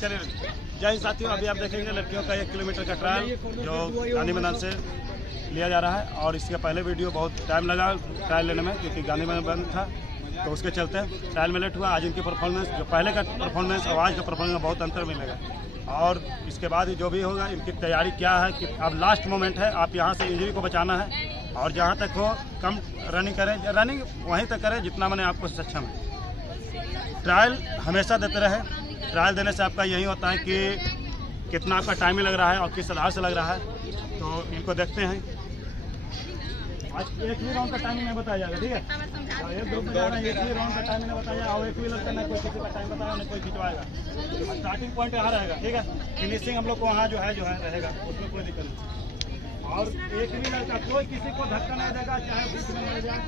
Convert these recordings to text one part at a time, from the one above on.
चलिए जय साथियों, अभी आप देखेंगे लड़कियों का 1 किलोमीटर का ट्रायल जो गांधी मैदान से लिया जा रहा है। और इसके पहले वीडियो बहुत टाइम लगा ट्रायल लेने में, क्योंकि गांधी मैदान बंद था, तो उसके चलते ट्रायल में लेट हुआ। आज इनकी परफॉर्मेंस, जो पहले का परफॉर्मेंस और आज का परफॉर्मेंस में बहुत अंतर मिलेगा। और इसके बाद जो भी होगा, इनकी तैयारी क्या है कि अब लास्ट मोमेंट है, आप यहाँ से इंजरी को बचाना है और जहाँ तक हो कम रनिंग करें, रनिंग वहीं तक करें जितना मैंने आपको सक्षम है। ट्रायल हमेशा देते रहे। ट्रायल देने से आपका यही होता है कि कितना आपका टाइमिंग लग रहा है और किस आधार से लग रहा है। तो इनको देखते हैं। आज एक भी राउंड का टाइमिंग नहीं बताया जाएगा, ठीक है? एक ग्रुप में जा रहे हैं, एक भी राउंड का टाइमिंग नहीं बताया और एक भी लगता नहीं कोई किसी का टाइम बताया, नहीं कोई खिंचवाएगा। स्टार्टिंग पॉइंट यहाँ रहेगा, ठीक है? फिनिशिंग हम लोग को वहाँ जो है रहेगा, उसमें कोई दिक्कत नहीं। और एक भी लड़का कोई किसी को धक्का नहीं देगा, चाहे बीच में मर जाए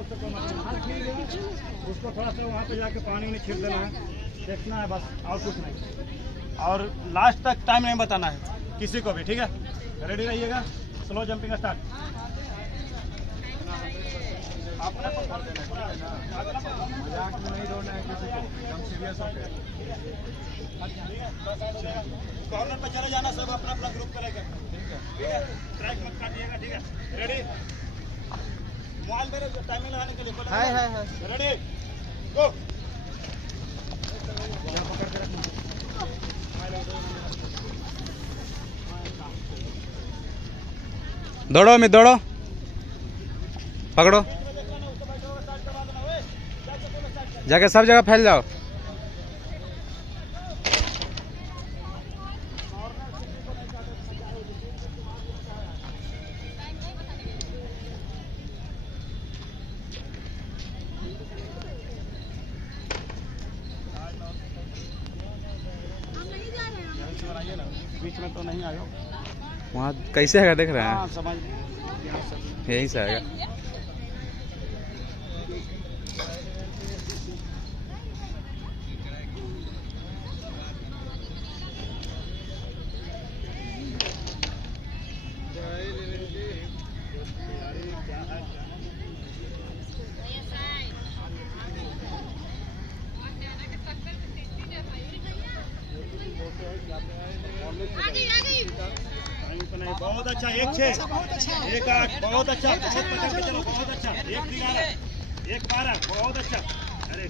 उसको कोई मतलब उसको थोड़ा सा वहाँ पे जाके पानी में छिड़ देना है, देखना है बस, और कुछ नहीं। और लास्ट तक टाइम नहीं बताना है किसी को भी, ठीक है? रेडी रहिएगा। Slow jumping start. मजाक में नहीं दौड़ना है किसी को, एकदम सीरियस होकर। कॉर्नर पर चले जाना, सब अपना अपना ग्रुप करेगा, ठीक है? ट्रैक मत काटिएगा, ठीक है? रेडी? मोबाइल मेरे टाइमिंग लगाने के लिए है। रेडी गो। दौड़ो में दौड़ो, पकड़ो, जाके सब जगह फैल जाओ। बीच में तो नहीं आया वहाँ कैसे आएगा देख रहे हैं? हाँ, समझ यहीं से आएगा। बहुत अच्छा, 1-6, 1-8, बहुत अच्छा, बहुत पकड़ के चलो, बहुत अच्छा, 1-11, 1-12, बहुत अच्छा। अरे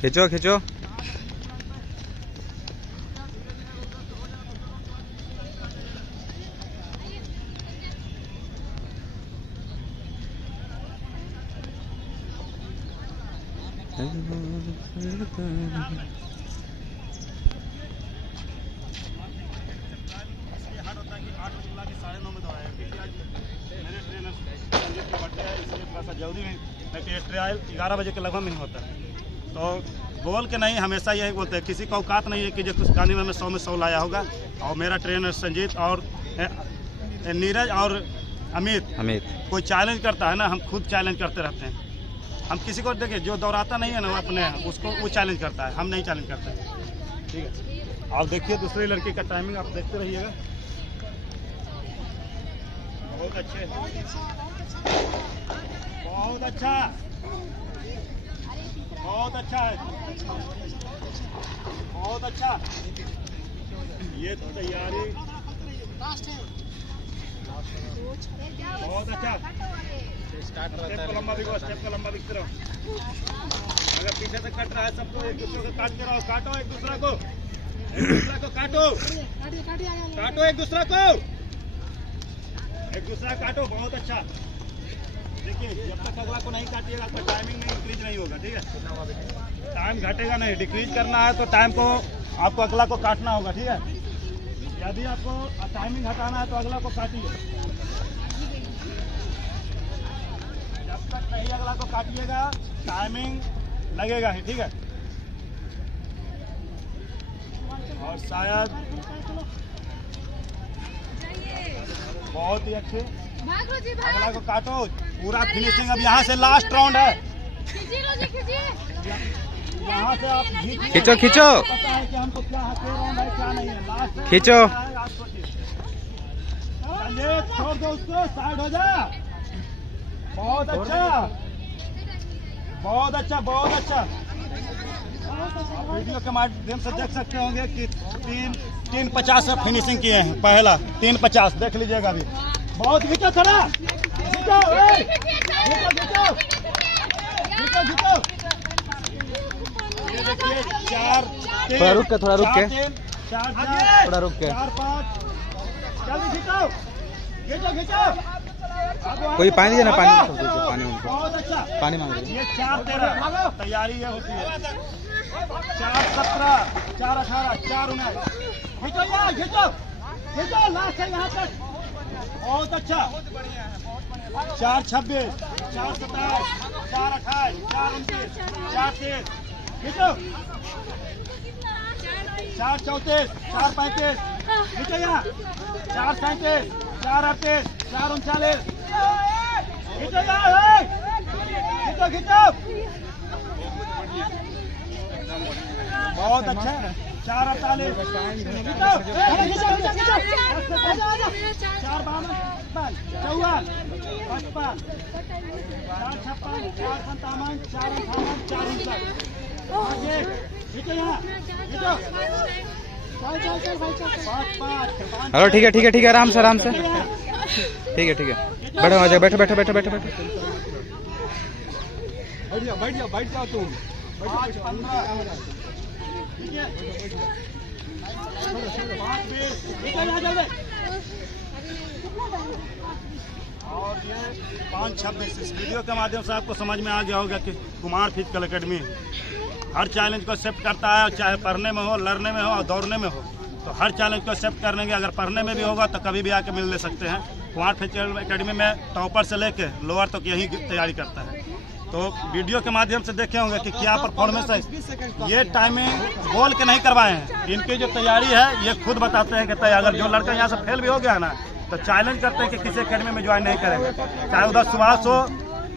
खींचो खींचो। जल्दी नहीं, ट्रायल 11 बजे के लगभग नहीं होता है। तो बोल के नहीं, हमेशा यही बोलते हैं, किसी का औकात नहीं है कि जो कुछ गांधी में 100 में 100 लाया होगा। और मेरा ट्रेनर संजीत और नीरज और अमित कोई चैलेंज करता है ना, हम खुद चैलेंज करते रहते हैं। हम किसी को देखिए, जो दौड़ाता नहीं है ना अपने, उसको वो चैलेंज करता है, हम नहीं चैलेंज करते, ठीक है? आप देखिए दूसरी लड़की का टाइमिंग, आप देखते रहिएगा। बहुत अच्छे, बहुत अच्छा, बहुत अच्छा है, बहुत अच्छा। ये तैयारी बहुत अच्छा। स्टेप को लंबा बिको, स्टेप को लंबा बिकते रहो। अगर पीछे से कट रहा है सबको, एक दूसरे को काटते रहो, काटो एक दूसरे को, एक दूसरे को काटो, काटो एक दूसरे को, एक दूसरा काटो, बहुत अच्छा। देखिए, जब तक अगला को नहीं काटिएगा तो टाइमिंग में इंक्रीज नहीं होगा, ठीक है? टाइम घटेगा नहीं, डिक्रीज करना है तो टाइम को आपको अगला को काटना होगा, ठीक है? यदि आपको टाइमिंग हटाना है तो अगला को काटिए। जब तक नहीं अगला को काटिएगा टाइमिंग लगेगा ही, ठीक है? और शायद बहुत ही अच्छे, अगला को काटो, पूरा फिनिशिंग। अब यहाँ से लास्ट राउंड है, यहाँ से आप खींचो खींचो पता है कि हमको क्या है क्या नहीं है। लास्ट में खींचो। चलिए छोड़ दो उसको, साइड हो जा। बहुत अच्छा, बहुत अच्छा, बहुत अच्छा। वीडियो के माध्यम से देख सकते होंगे कि 3:50 से फिनिशिंग किए हैं। पहला 3:50 देख लीजिएगा अभी। बहुत खींचो, थोड़ा खींचो, खींचो, खींचो, खींचो। ये देखिए 4 3 थोड़ा रुक के, थोड़ा रुक के। 4 4 थोड़ा रुक के। 4 5 जल्दी खींचो, खींचो, खींचो। कोई पानी दीजिए ना, पानी पानी उनको बहुत अच्छा। पानी मांग रही है। ये 4-13 तैयारी ये होती है। 4-17 4-18 4-19 खींचो यार, खींचो, खींचो, लास्ट है यहाँ तक। बहुत अच्छा। 4-26 4-27 4-28 4-29 4-23 खींचो। 4-34 4-35 खींचो यहाँ। 4-37 4-38 4-39 खींचो यार, खींचो, खींचो। बहुत अच्छा। 4-48 खींचो, खींचो, खींचो, खींचो। 4-52 54 55 4-56 4-57 4-58 4-59 खींचो यहाँ, खींचो। 5-5 हेलो, ठीक है ठीक है ठीक है, आराम से आराम से। ठीक है ठीक है, बैठो आ जाओ, बैठो बैठो बैठो बैठो बैठो। बैठ जाओ तुम। 5-15 ठीक है। 5-20 निकल यहाँ जल्दी। और ये 5-26 इस वीडियो के माध्यम से आपको समझ में आ गया होगा कि कुमार फिजिकल एकेडमी हर चैलेंज को एक्सेप्ट करता है, चाहे पढ़ने में हो, लड़ने में हो और दौड़ने में हो। तो हर चैलेंज को एक्सेप्ट करने के, अगर पढ़ने में भी होगा तो कभी भी आके मिल ले सकते हैं। कुमार फिजिकल एकेडमी में टॉपर से लेके लोअर तक यही तैयारी करता है। तो वीडियो के माध्यम से देखे होंगे कि क्या परफॉर्मेंस है। ये टाइमिंग बोल के नहीं करवाए हैं, इनकी जो तैयारी है ये खुद बताते हैं कि अगर जो लड़का यहाँ से फेल भी हो गया ना तो चैलेंज करते हैं कि किसी एकेडमी में ज्वाइन नहीं करेंगे। चाहे उधर सुभाष हो,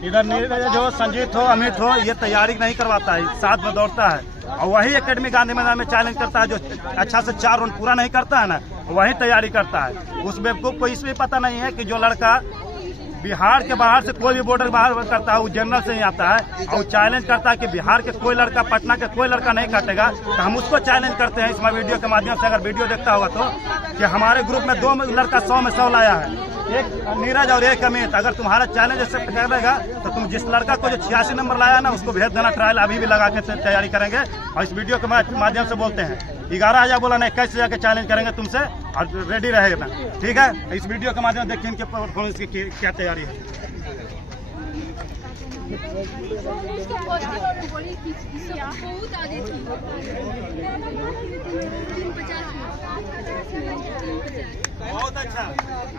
इधर नीरज हो, संजीत हो, अमित हो, ये तैयारी नहीं करवाता है, साथ में दौड़ता है। और वही एकेडमी गांधी मैदान में चैलेंज करता है जो अच्छा से 4 राउंड पूरा नहीं करता है ना, वही तैयारी करता है। उस बेवकूफ़ को इसलिए पता नहीं है कि जो लड़का बिहार के बाहर से कोई भी बॉर्डर बाहर करता है वो जनरल से ही आता है और चैलेंज करता है कि बिहार के कोई लड़का, पटना के कोई लड़का नहीं काटेगा। तो हम उसको चैलेंज करते हैं इस वीडियो के माध्यम से। अगर वीडियो देखता होगा तो कि हमारे ग्रुप में 2 लड़का 100 में 100 लाया है, एक नीरज और एक अमित। अगर तुम्हारा चैलेंज एक्सेप्ट कर देगा तो तुम जिस लड़का को जो 86 नंबर लाया ना उसको भेज देना। ट्रायल अभी भी लगा के तैयारी करेंगे। और इस वीडियो के माध्यम से बोलते हैं 11,000 बोला नहीं, 21,000 के चैलेंज करेंगे तुमसे और रेडी रहेगा, ठीक है। इस वीडियो के माध्यम से देखिए इनके परफॉर्मेंस की क्या तैयारी है। बहुत अच्छा,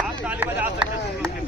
आप ताली बजा सकते हैं।